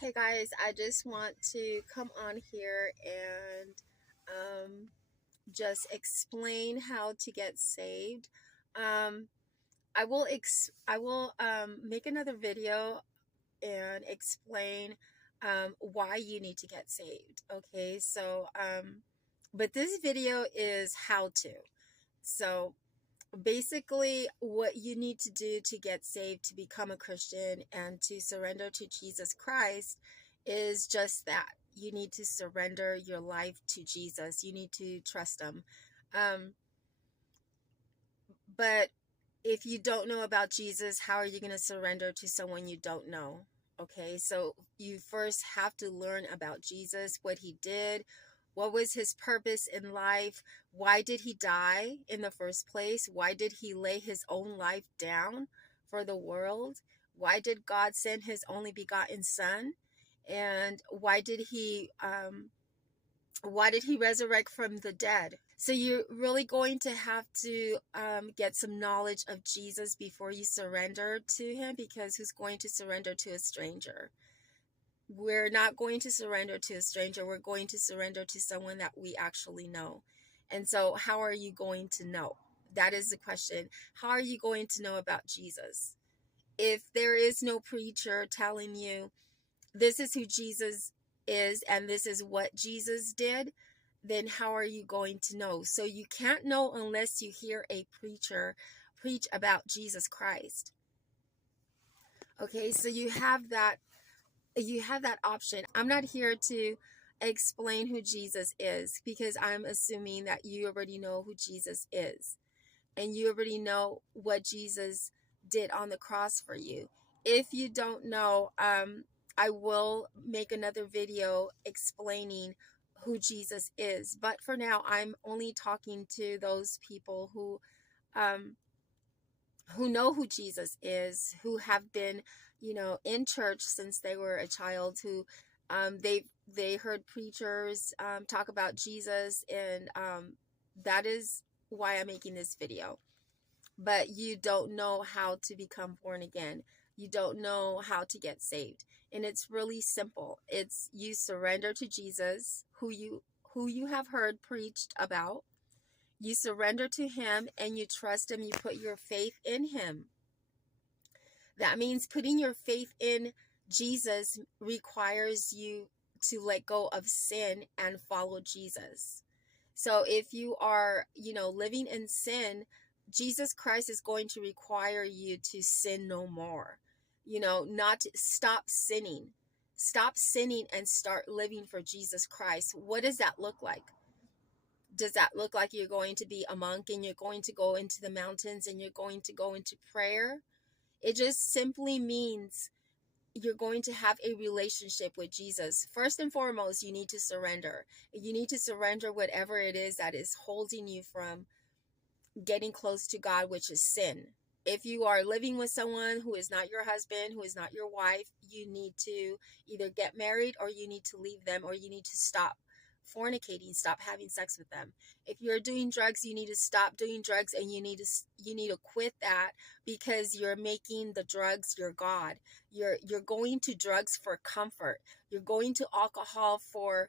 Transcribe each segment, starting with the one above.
Hey guys, I just want to come on here and just explain how to get saved. Um, I will make another video and explain why you need to get saved. Okay, but this video is how to. So basically, what you need to do to get saved, to become a Christian, and to surrender to Jesus Christ is just that. You need to surrender your life to Jesus. You need to trust Him. Um, but if you don't know about Jesus, how are you going to surrender to someone you don't know? Okay, so you first have to learn about Jesus, what He did, what was His purpose in life, why did He die in the first place, why did He lay His own life down for the world, why did God send His only begotten Son, and why did he resurrect from the dead? So you're really going to have to get some knowledge of Jesus before you surrender to Him, because who's going to surrender to a stranger? We're not going to surrender to a stranger. We're going to surrender to someone that we actually know. And so how are you going to know? That is the question. How are you going to know about Jesus? If there is no preacher telling you this is who Jesus is and this is what Jesus did, then how are you going to know? So you can't know unless you hear a preacher preach about Jesus Christ. Okay, so you have that option. I'm not here to explain who Jesus is, because I'm assuming that you already know who Jesus is and you already know what Jesus did on the cross for you. If you don't know, I will make another video explaining who Jesus is. But for now, I'm only talking to those people um, who know who Jesus is, who have been, in church since they were a child, who they heard preachers talk about Jesus, and that is why I'm making this video. But you don't know how to become born again. You don't know how to get saved. And it's really simple. It's you surrender to Jesus, who you have heard preached about. You surrender to Him and you trust Him. You put your faith in Him. That means putting your faith in Jesus requires you to let go of sin and follow Jesus. So if you are, living in sin, Jesus Christ is going to require you to sin no more. Not to stop sinning. Stop sinning and start living for Jesus Christ. What does that look like? Does that look like you're going to be a monk and you're going to go into the mountains and you're going to go into prayer? It just simply means you're going to have a relationship with Jesus. First and foremost, you need to surrender. You need to surrender whatever it is that is holding you from getting close to God, which is sin. If you are living with someone who is not your husband, who is not your wife, you need to either get married or you need to leave them, or you need to stop fornicating, stop having sex with them. If you're doing drugs, you need to stop doing drugs, and you need to quit that, because you're making the drugs your god. You're going to drugs for comfort. You're going to alcohol for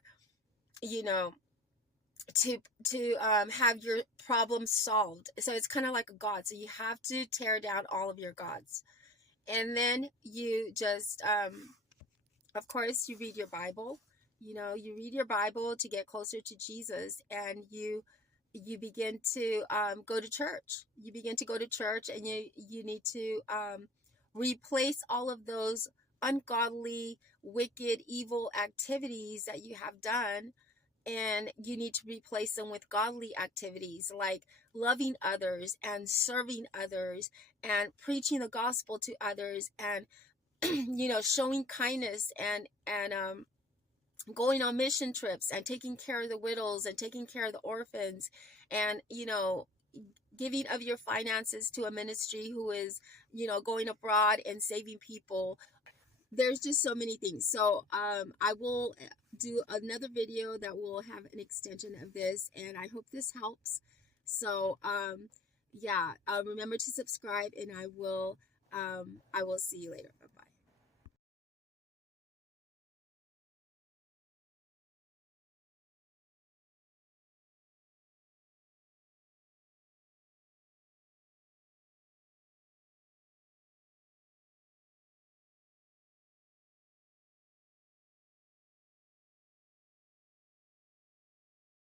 to have your problems solved. So it's kind of like a god. So you have to tear down all of your gods, and then you just of course you read your Bible. You read your Bible to get closer to Jesus, and you begin to go to church. You begin to go to church, and you need to replace all of those ungodly, wicked, evil activities that you have done, and you need to replace them with godly activities like loving others and serving others and preaching the gospel to others, and showing kindness, and going on mission trips and taking care of the widows and taking care of the orphans, and giving of your finances to a ministry who is going abroad and saving people. There's just so many things. So I will do another video that will have an extension of this, and I hope this helps. So yeah, remember to subscribe, and I will see you later.